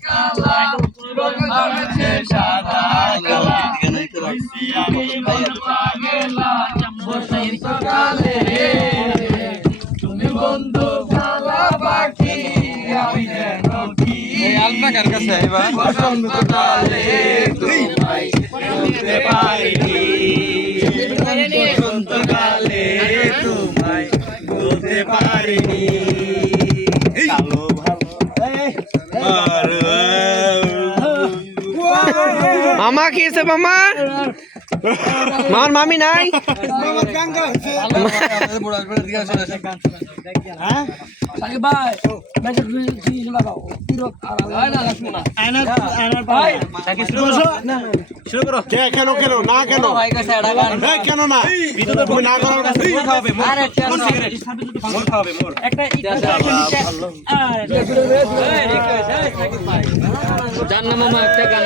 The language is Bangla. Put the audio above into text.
কালা রঙের সাদা কালা আমি মন পাগলা বসন্তকালে তুমি বন্ধু কালা পাখি আমি যেন কি আলফাকার কাছে এবার বসন্তকালে তোমায় বলতে পারিনি বসন্তকালে তোমায় বলতে পারিনি কালো মামা কি আছে মামা মামার মামি নাই কেন কেন না কেন কেন না তুমি না করার জান না মামা একটা গান